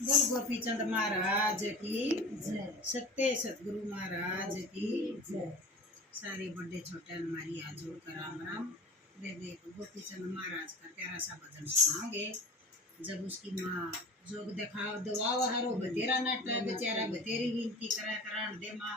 बोल गोपीचंद महाराज की जय। सत्य सतगुरु महाराज की जय। सारे बड़े छोटे हमारी हाथ जोड़कर राम राम। वे देख गोपीचंद महाराज का प्यारा सा भजन सुनाओगे। जब उसकी माँ जोग देखा दवाओ हरो बतेरा नाटा बेचारा बतेरी विनती करा करान दे माँ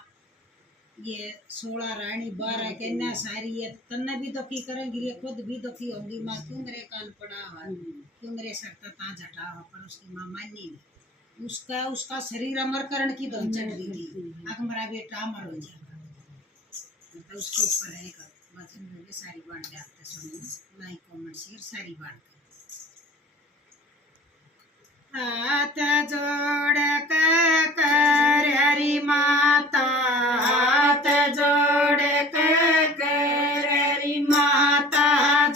ये 16 रानी 12 कन्या सारी है तन्ने भी दुखी करेंगी ये खुद भी दुखी होंगी माँ क्यों मेरे कान पड़ा हुआ क्यों मेरे सर का ताज हटा हुआ पर उसकी माँ मानी नहीं। उसका शरीर अमर करण की धुन चढ़ रही थी आग मेरा बेटा अमर हो जाएगा तो उसके ऊपर है वचन में सारी बात जाते सुनो लाइक कमेंट शेयर सारी बात हाथ जोड़ कर हरी माता हाथ जोड़ कर हरी माता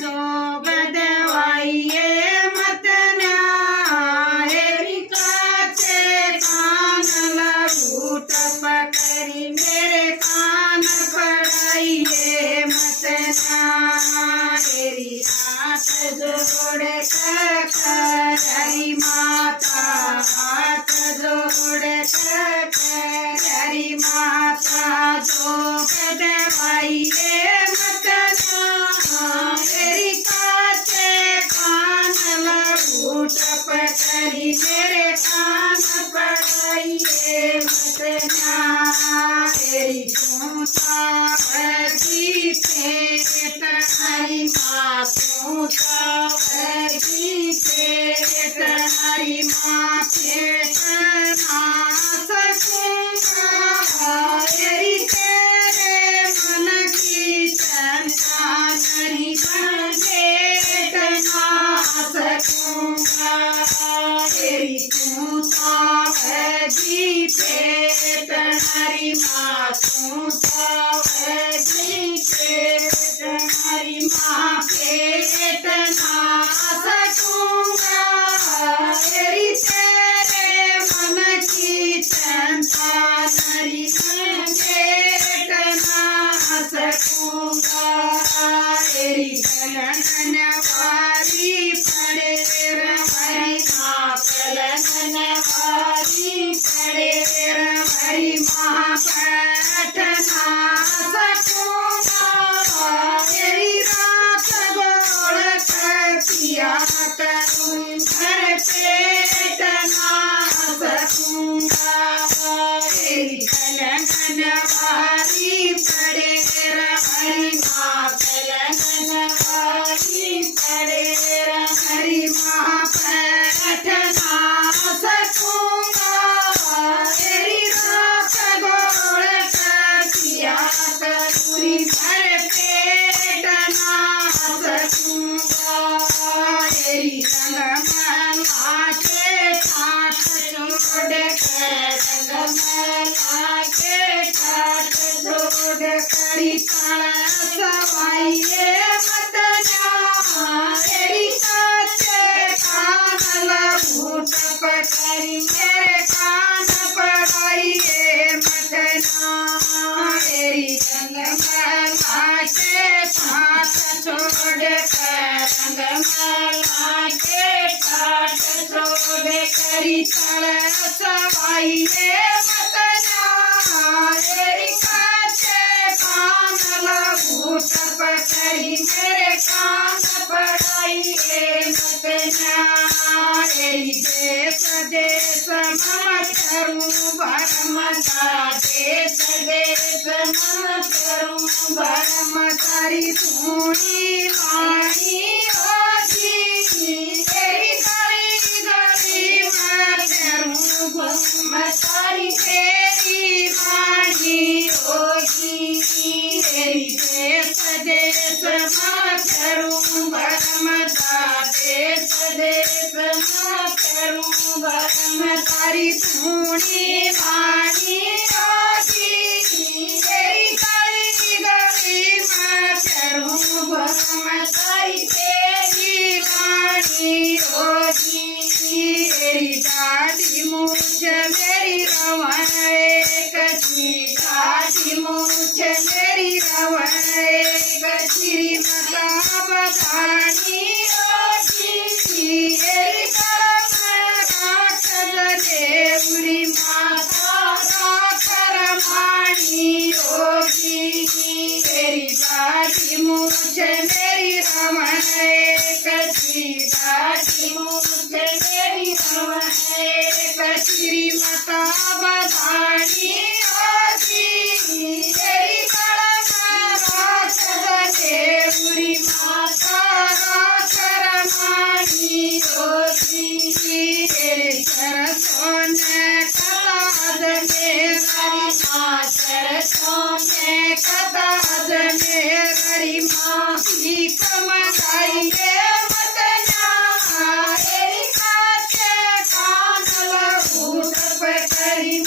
जोग दवाइए मत न्यारी काचे कान लगूट पकड़ी मेरे कान पढ़ाइए मत न्यारी हाथ जोड़ कर हरी माता हाथ जोड़ कर हरी माता जोग दवाइए मत मेरी काचे कान लगूट पकड़ी मेरे कान पढ़ाइए मत मेरी पूछा जी पेट हरी माँ पूछा जी पेट हरी माँ पेट ना सकूंगा तेरी तेरे मन की चिंता नहीं कर पेट ना सकूंगा तेरी पूछा जी पेट हरी माँ पूछा जी पेट हरी माँ पेट ना सकूंगा तेरी तेरे मन की चिंता नहीं पेट ना सकूंगा तेरी गलन वारी पड़े रवरी माँ गलन वारी पड़े रवरी माँ बैठ ना सकूंगा तेरी रात गोड़ कर पिया करूं घर पेट ना सकूंगा तेरी गलन वारी पड़े रवरी माँ गलन वारी पड़े रवरी माँ बैठ ना सकूंगा तेरी रात गोड़ कर पिया करूं घर पेट ना सकूंगा तेरी रंगमला के ठाठ छोड़ कर रंगमला के ठाठ छोड़ करी सवाइए मत तेरी काचे कान लगूट पकड़ी मेरे कान पढ़ाइए मत तेरी रंगमला के ठाठ छोड़ कर रंगमला के ठाठ छोड़ करी सवाइए मत तेरी काचे कान लगूट पकड़ी मेरे कान पढ़ाइए मत तेरी देश देश मम करूं भरमता देश देश मम करूं भरम करी धूनी वाणी होगी तेरी गली गली मैं करूं घूम सारी तेरी वाणी होगी तेरी देश देश मम करूं भरमता देश देश मम करूं भरम करी धूनी वाणी होगी तेरी गली गली मैं करूं भरम करी तेरी वाणी होगी तेरी दाढ़ी मूछ मेरी रवाए कची दाढ़ी मूछ मेरी रवाए कची मता बतानी होगी तेरी कलम राख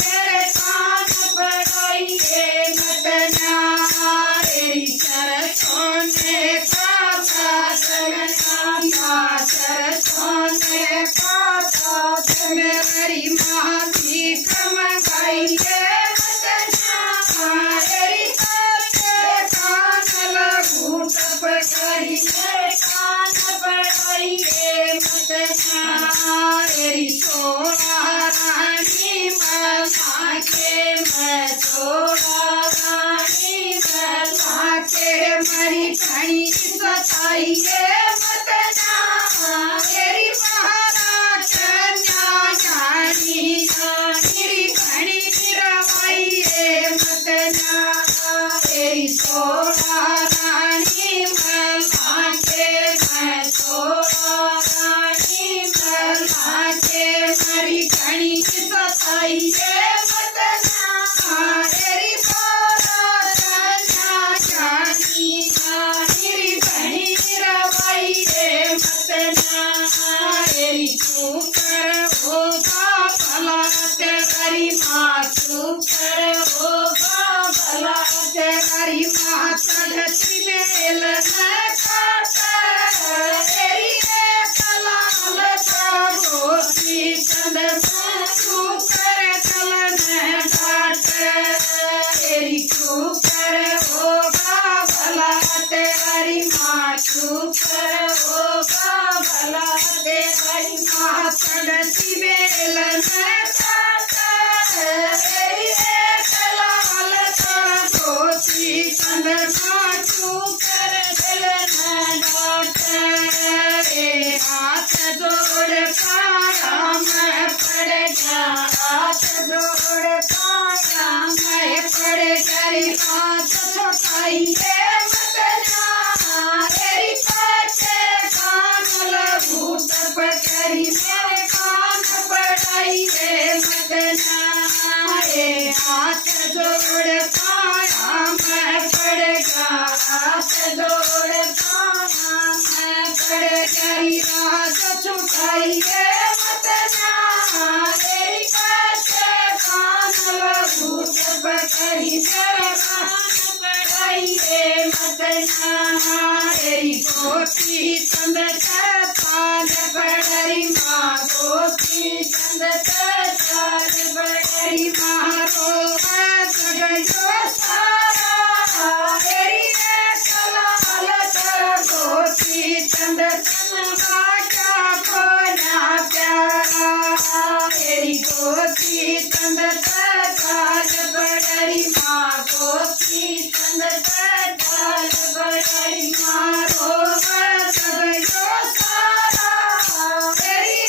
मेरे कान बढ़ाइए मतना तेरी सरसों ने काटा जगन्नाथा सरसों ने काटा मेरी माँ की कमगाइए मतना तेरी कान लगू टप करिए कान बढ़ाइए मतना तेरी सोना रानी मना के मैं सोना रानी मना के मरी खड़ी सताइए मतना मेरी महाराज कन्या जानी मेरी खड़ी रवाइए मतना तेरी सोना रानी मना के मैं सोना रानी मना के मरी खड़ी सताइए मतना तेरी महाराज कन्या जानी मेरी खड़ी रवाइए मतना तेरी चूकर होगा भला तेरी माँ चूकर होगा भला तेरी माँ चढ़ती मेल न काटा तेरी कलाल चोटी चंद चूकर चलन काट तेरी चूकर होगा भला तेरी माँ चूकर होगा भला तेरी माँ चढ़ती मेल न काटा तेरी कलाल चोटी चंद चूकर चलन काट रे हाथ जोड़ पाया मैं पड़ गया हाथ जोड़ पाया मैं पड़ गई हाथ छुटाइए मतना तेरी पाछे कान लगू टप करी मेरे कान बढ़ाइए मतना रे हाथ जोड़ पाया मैं पड़ गया हाथ जोड़ पाया मैं पड़ गई हाथ छुटाइए मतना तेरी पाछे कान लगू टप करी मेरे कान बढ़ाइए मतना तेरी गोपी चंद पाल बड़री माँ गोपी चंद पाल बड़री माँ रो गयो सारा तेरी कलाल गोपी चंद बाजा को ना प्यारा तेरी गोपी चंद पाल बड़री माँ गोपी चंद पाल बड़री माँ रो गयो सारा तेरी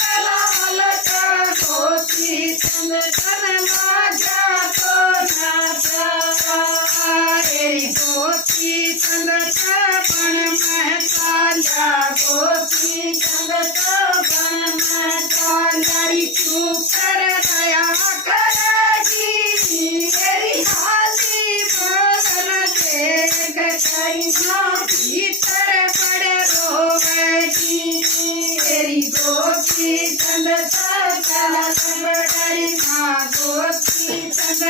कलाल गोपी चंद बाजा को ना प्यारा तेरी गोपी चंद बन में काला गोपी चंद बन में काली चुप कर दया करेगी मेरी हाथी बदन देख कहीं भीतर बड़े रोवेगी तेरी गोपी चंद बड़री माँ गोपी चंद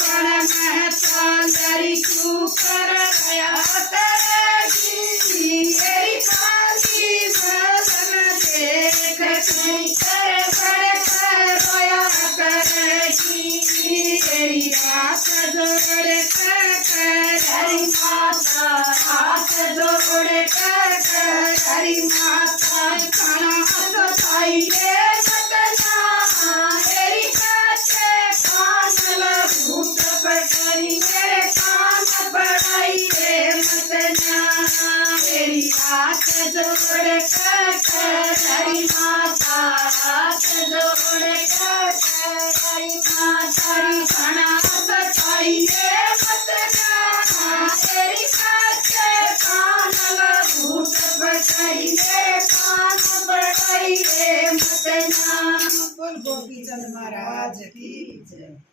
बन में काली चुप कर दया करेगी मेरी हाथी बदन देख कहीं बड़े रोया करेगी तेरी हाथ जोड़ हरी माता हाथ जोड़ हरी माता खाना सताइए मतना तेरी काछे कान लगू टप करी मेरे कान बढ़ाइए मतना तेरी हाथ जोड़ हरी माता हाथ जोड़ हरी माता खाना सताइए मतना तेरी काछे कान लगू टप करी मेरे कान बढ़ाइए मतना। बोल गोपीचंद महाराज की जय।